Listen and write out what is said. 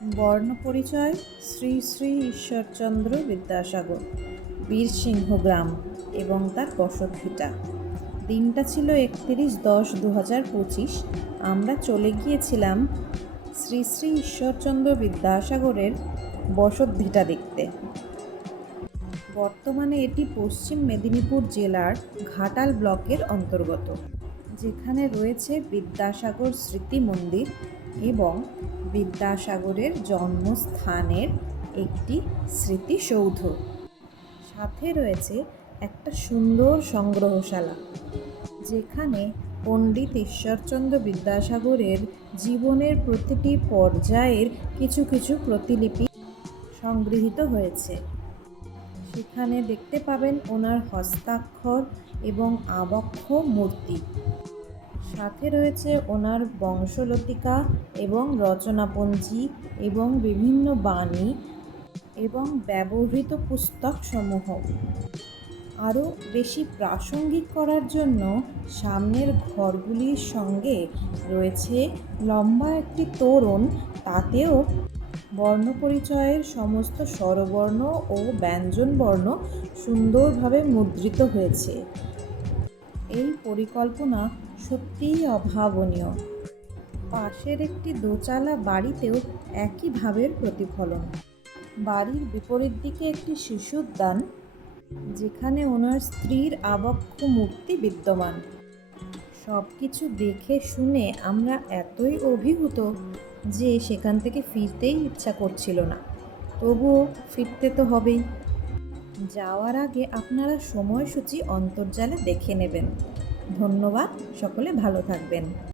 বর্ণপরিচয়: শ্রী শ্রী ঈশ্বরচন্দ্র বিদ্যাসাগর, বীরসিংহ গ্রাম এবং তার বসতভিটা। দিনটা ছিল 31/10/2025। আমরা চলে গিয়েছিলাম শ্রী শ্রী ঈশ্বরচন্দ্র বিদ্যাসাগরের বসতভিটা দেখতে। বর্তমানে এটি পশ্চিম মেদিনীপুর জেলার ঘাটাল ব্লকের অন্তর্গত, যেখানে রয়েছে বিদ্যাসাগর স্মৃতি মন্দির এবং বিদ্যাসাগরের জন্মস্থানের একটি স্মৃতিসৌধ। সাথে রয়েছে একটা সুন্দর সংগ্রহশালা, যেখানে পণ্ডিত ঈশ্বরচন্দ্র বিদ্যাসাগরের জীবনের প্রতিটি পর্যায়ের কিছু কিছু প্রতিলিপি সংগৃহীত হয়েছে। সেখানে দেখতে পাবেন ওনার হস্তাক্ষর এবং আবক্ষ মূর্তি। সাথে রয়েছে ওনার বংশলতিকা এবং রচনাপঞ্জি এবং বিভিন্ন বাণী এবং ব্যবহৃত পুস্তকসমূহ। আরও বেশি প্রাসঙ্গিক করার জন্য সামনের ঘরগুলির সঙ্গে রয়েছে লম্বা একটি তোরণ, তাতেও বর্ণপরিচয়ের সমস্ত স্বরবর্ণ ও ব্যঞ্জনবর্ণ সুন্দরভাবে মুদ্রিত হয়েছে। এই পরিকল্পনা সত্যিই অভাবনীয়। পাশের একটি দোচালা বাড়িতেও একই ভাবের প্রতিফলন। বাড়ির বিপরীত দিকে একটি শিশুদ্যান, যেখানে ওনার স্ত্রীর আবক্ষ মূর্তি বিদ্যমান। সব কিছু দেখে শুনে আমরা এতই অভিভূত যে সেখান থেকে ফিরতেই ইচ্ছা করছিল না। তবুও ফিরতে তো হবেই। যাওয়ার আগে আপনারা সময়সূচি অন্তর্জালে দেখে নেবেন। ধন্যবাদ, সকলে ভালো থাকবেন।